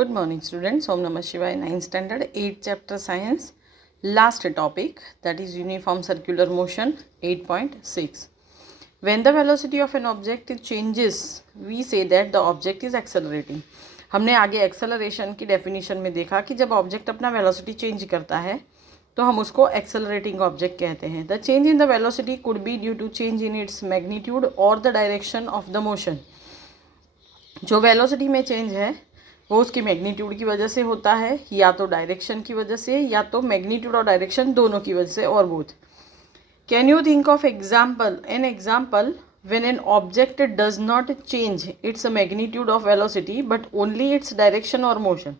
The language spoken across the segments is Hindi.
Good morning students. Om Namah Shivaya. 9th standard 8th chapter science. Last topic, that is uniform circular motion 8.6. When the velocity of an object changes, we say that the object is accelerating. हमने आगे एक्सेलरेशन की डेफिनेशन में देखा कि जब ऑब्जेक्ट अपना वेलोसिटी चेंज करता है तो हम उसको एक्सेलरेटिंग ऑब्जेक्ट कहते हैं. The change in the velocity could be due to change in its magnitude और the direction of the motion. जो वेलोसिटी में चेंज है वो उसकी मैग्नीट्यूड की वजह से होता है, या तो डायरेक्शन की वजह से, या तो मैग्नीट्यूड और डायरेक्शन दोनों की वजह से, और both. Can you think of an example when an object does not change its magnitude of velocity but only its direction or motion.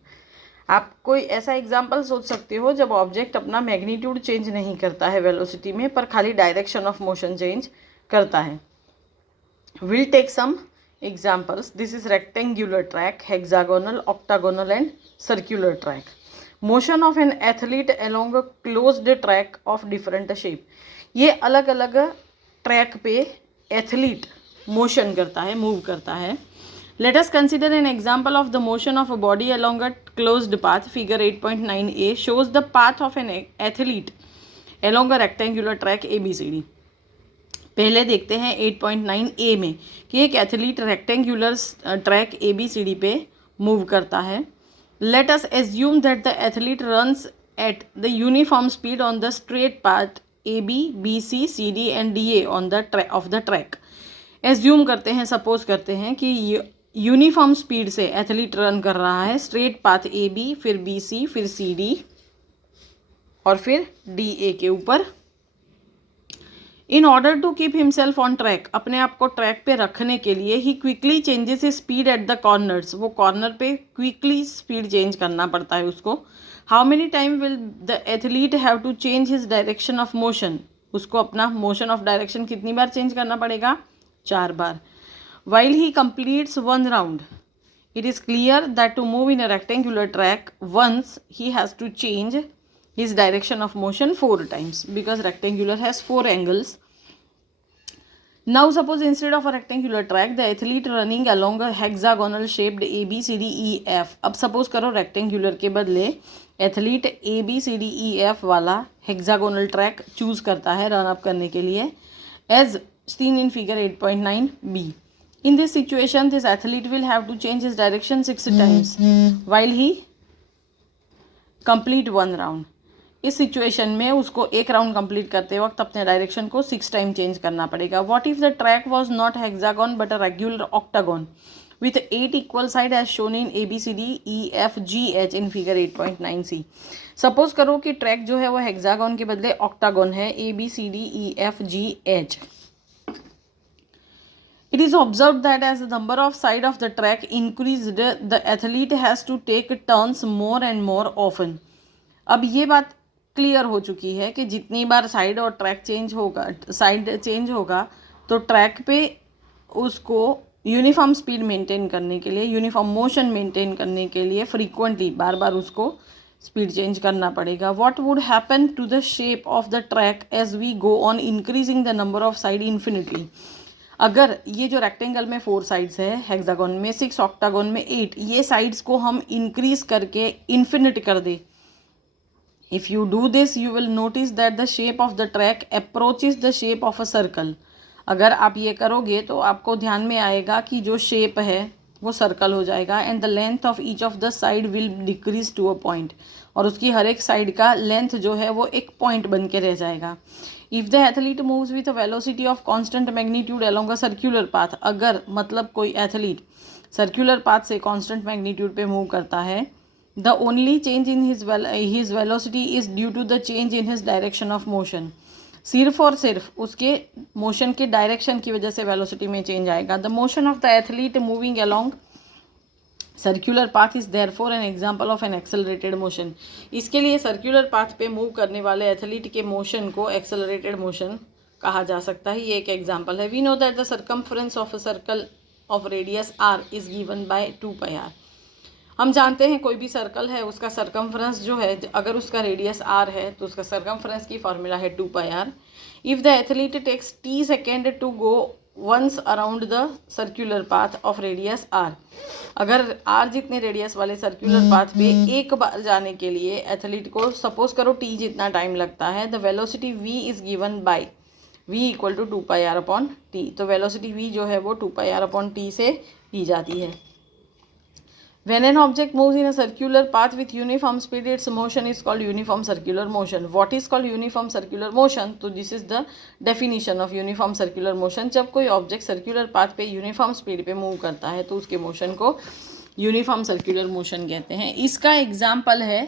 आप कोई ऐसा एग्जाम्पल सोच सकते हो जब ऑब्जेक्ट अपना मैग्नीट्यूड चेंज नहीं करता है वेलोसिटी में, पर खाली डायरेक्शन ऑफ मोशन चेंज करता है. Will take some examples. This is rectangular track, hexagonal, octagonal and circular track. Motion of an athlete along a closed track of different shape. ये अलग अलग ट्रैक पे एथलीट मोशन करता है, मूव करता है. Let us consider an example of the motion of a body along a closed path. Figure 8.9a shows the path of an athlete along a rectangular track ABCD. पहले देखते हैं 8.9a में कि एक एथलीट रेक्टेंगुलर ट्रैक ABCD पे मूव करता है. Let us assume that the athlete runs at the uniform speed on the straight path AB, BC, CD and DA on the of the track. Assume करते हैं, सपोज करते हैं कि यूनिफॉर्म स्पीड से एथलीट रन कर रहा है स्ट्रेट पाथ AB, फिर BC, फिर CD और फिर DA के ऊपर. In order to keep himself on track, अपने आप को ट्रैक पे रखने के लिए ही quickly changes his speed at the corners. वो कॉर्नर पे क्विकली स्पीड चेंज करना पड़ता है उसको. How many time will the athlete have to change his direction of motion. उसको अपना मोशन ऑफ डायरेक्शन कितनी बार चेंज करना पड़ेगा? 4 बार. While he completes 1 round, it is clear that to move in a rectangular track once he has to change his direction of motion 4 times because rectangular has 4 angles. Now suppose instead of a rectangular track the athlete running along a hexagonal shaped ABCDEF. अब suppose करो rectangular के बदले एथलीट ABCDEF वाला hexagonal track चूज करता है रन अप करने के लिए, as seen in figure 8.9b. In this situation this athlete will have to change his direction 6 times while he complete 1 round. इस सिचुएशन में उसको एक राउंड कंप्लीट करते वक्त अपने डायरेक्शन को 6 टाइम चेंज करना पड़ेगा. What if the track was not hexagon but a regular octagon with 8 equal side as shown in ABCDEFGH in figure 8.9c. Suppose करो कि ट्रैक जो है वो हेक्सागन के बदले ऑक्टागन है, ABCDEFGH. It is observed that as the number of side of the track increased, the athlete has to take turns more and more often. अब ये बात क्लियर हो चुकी है कि जितनी बार साइड और ट्रैक चेंज होगा तो ट्रैक पे उसको यूनिफॉर्म स्पीड मेंटेन करने के लिए, यूनिफॉर्म मोशन मेंटेन करने के लिए फ्रीक्वेंटली बार बार उसको स्पीड चेंज करना पड़ेगा. What would happen to the shape of the track as we go on increasing the number of side infinitely. अगर ये जो रेक्टेंगल में 4 साइड्स है, हेक्सागन में 6, ऑक्टागन में 8, ये साइड्स को हम इंक्रीज करके इन्फिनिट कर दे. If you do this, you will notice that the shape of the track approaches the shape of a circle. अगर आप ये करोगे तो आपको ध्यान में आएगा कि जो शेप है वो सर्कल हो जाएगा. And the length of each of the side will decrease to a point. और उसकी हर एक साइड का लेंथ जो है वो एक पॉइंट बन के रह जाएगा. If the athlete moves with a velocity of constant magnitude along a circular path, अगर मतलब कोई एथलीट सर्क्यूलर पाथ से कॉन्स्टेंट मैग्नीट्यूड पे मूव करता है, the only change in his velocity is due to the change in his direction of motion. सिर्फ और सिर्फ उसके मोशन के डायरेक्शन की वजह से वेलोसिटी में चेंज आएगा. The motion of the athlete moving along circular path is therefore an example of N accelerated motion. इसके लिए सर्क्यूलर पाथ पे मूव करने वाले एथलीट के मोशन को एक्सेलरेटेड मोशन कहा जा सकता है. ये एक एग्जाम्पल है. We know that the circumference of a circle of radius r is given by 2πr. हम जानते हैं कोई भी सर्कल है उसका सर्कमफ्रेंस जो है, अगर उसका रेडियस r है तो उसका सर्कमफ्रेंस की फॉर्मूला है 2πr. If the athlete takes t second to go once around the circular path of radius r. अगर आर जितने रेडियस वाले सर्क्यूलर पाथ पे एक बार जाने के लिए एथलीट को सपोज करो टी जितना टाइम लगता है, the velocity v is given by v equal to 2πr upon t. तो वेलोसिटी v जो है वो 2πr अपॉन टी से दी जाती है। When an object moves in a circular path with uniform speed, its motion is called uniform circular motion. What is called uniform circular motion? तो this is the definition of uniform circular motion. जब कोई object circular path पे uniform speed पे move करता है तो उसके motion को uniform circular motion कहते हैं। इसका example है,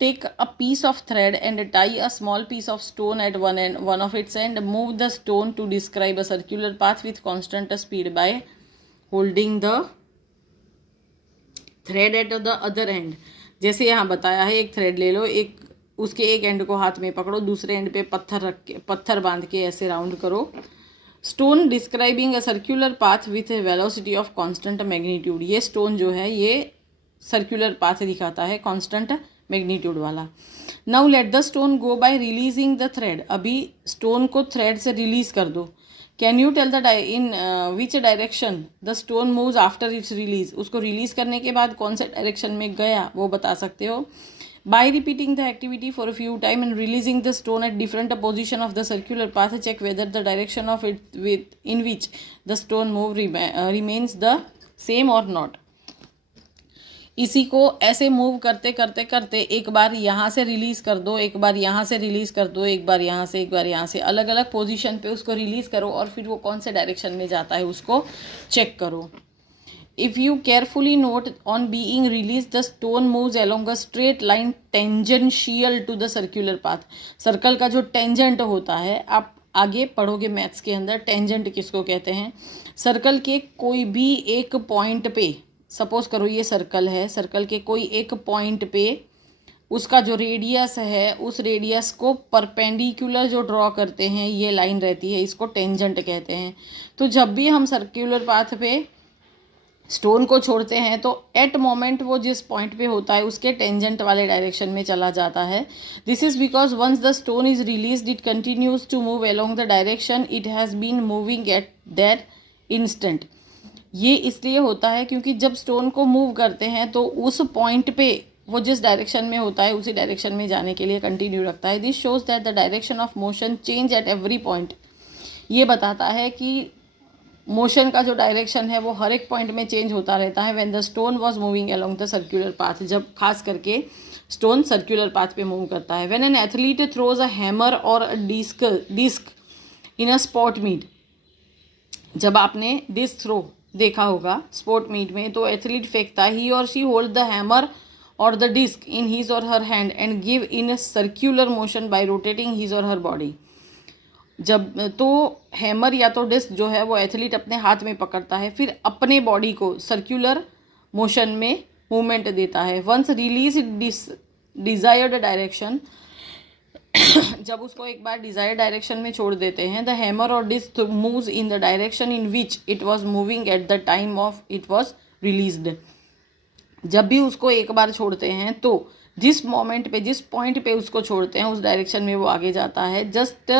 take a piece of thread and tie a small piece of stone at one of its end. Move the stone to describe a circular path with constant speed by holding the thread at the other and. जैसे यहाँ बताया है, एक थ्रेड ले लो, एक उसके एक एंड को हाथ में पकड़ो, दूसरे एंड पे पत्थर रख के, पत्थर बांध के ऐसे राउंड करो। Stone describing a circular path with a velocity of constant magnitude. ये स्टोन जो है ये सर्क्यूलर पाथ दिखाता है कांस्टेंट मैग्नीट्यूड वाला। Now let the stone go by releasing the thread. अभी स्टोन को थ्रेड से रिलीज कर दो। Can you tell the in which direction the stone moves after its release. उसको रिलीज करने के बाद कौन से डायरेक्शन में गया वो बता सकते हो। By repeating the activity for a few time and releasing the stone at different position of the circular path, check whether the direction of it with in which the stone move remains the same और नॉट। इसी को ऐसे मूव करते करते करते एक बार यहाँ से रिलीज़ कर दो, एक बार यहाँ से रिलीज़ कर दो, एक बार यहाँ से, एक बार यहाँ से, अलग अलग पोजीशन पे उसको रिलीज़ करो और फिर वो कौन से डायरेक्शन में जाता है उसको चेक करो। If you carefully note on being release the stone moves along a straight line tangential to the circular path. Circle का जो टेंजेंट होता है, आप आगे पढ़ोगे मैथ्स के अंदर, टेंजेंट किसको कहते हैं। सर्कल के कोई भी एक पॉइंट पे, सपोज करो ये सर्कल है, सर्कल के कोई एक पॉइंट पे उसका जो रेडियस है उस रेडियस को परपेंडिकुलर जो ड्रॉ करते हैं ये लाइन रहती है, इसको टेंजेंट कहते हैं। तो जब भी हम सर्क्यूलर पाथ पे स्टोन को छोड़ते हैं तो एट मोमेंट वो जिस पॉइंट पे होता है उसके टेंजेंट वाले डायरेक्शन में चला जाता है। This is because once the stone is released it continues to move along the direction it has been moving at that instant. ये इसलिए होता है क्योंकि जब स्टोन को मूव करते हैं तो उस पॉइंट पे वो जिस डायरेक्शन में होता है उसी डायरेक्शन में जाने के लिए कंटिन्यू रखता है। This shows that the direction of motion change at every point. ये बताता है कि मोशन का जो डायरेक्शन है वो हर एक पॉइंट में चेंज होता रहता है when the stone was moving along the circular path, जब खास करके स्टोन सर्क्यूलर पाथ पे मूव करता है। When an athlete throws a hammer or a disc in a sport meet. जब आपने डिस्क थ्रो देखा होगा स्पोर्ट मीट में, तो एथलीट फेंकता, ही और शी होल्ड द हैमर और द डिस्क इन हिज और her hand and give in a circular motion bye rotating his और हर बॉडी। जब तो हैमर या तो डिस्क जो है वो एथलीट अपने हाथ में पकड़ता है, फिर अपने बॉडी को सर्क्यूलर मोशन में मूवमेंट देता है। वंस रिलीज डिजायर्ड डायरेक्शन, जब उसको एक बार डिजायर्ड डायरेक्शन में छोड़ देते हैं, द हैमर और disc moves in the direction in which it was moving at the time of it was released. जब भी उसको एक बार छोड़ते हैं तो जिस मोमेंट पे, जिस पॉइंट पे उसको छोड़ते हैं उस डायरेक्शन में वो आगे जाता है। Just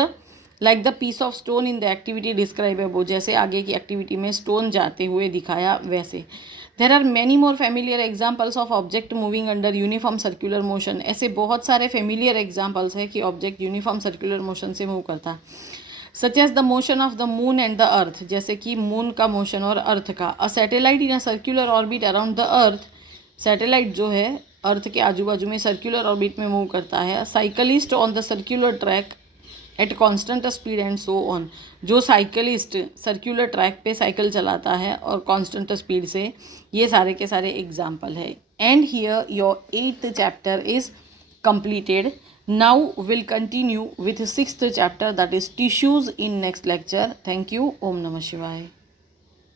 like the piece of stone in the activity describe above. जैसे आगे की एक्टिविटी में स्टोन जाते हुए दिखाया वैसे। There are many more familiar examples of object moving under uniform circular motion. ऐसे बहुत सारे फेमिलियर एग्जाम्पल्स है कि ऑब्जेक्ट यूनिफॉर्म सर्क्यूलर मोशन से मूव करता है। Such as the motion of the moon and the earth, जैसे कि मून का मोशन और अर्थ का। A satellite in a circular orbit around the earth, satellite जो है अर्थ के आजू बाजू में सर्क्यूलर ऑर्बिट में मूव करता है। Cyclist on the circular track at constant speed and so on, जो साइकिलिस्ट सर्क्यूलर ट्रैक पे साइकिल चलाता है और कॉन्स्टेंट स्पीड से, ये सारे के सारे एग्जाम्पल है। And here your 8th chapter is completed. Now we'll continue with 6th chapter, that is tissues, in next lecture. Thank you. Om Namah Shivaya.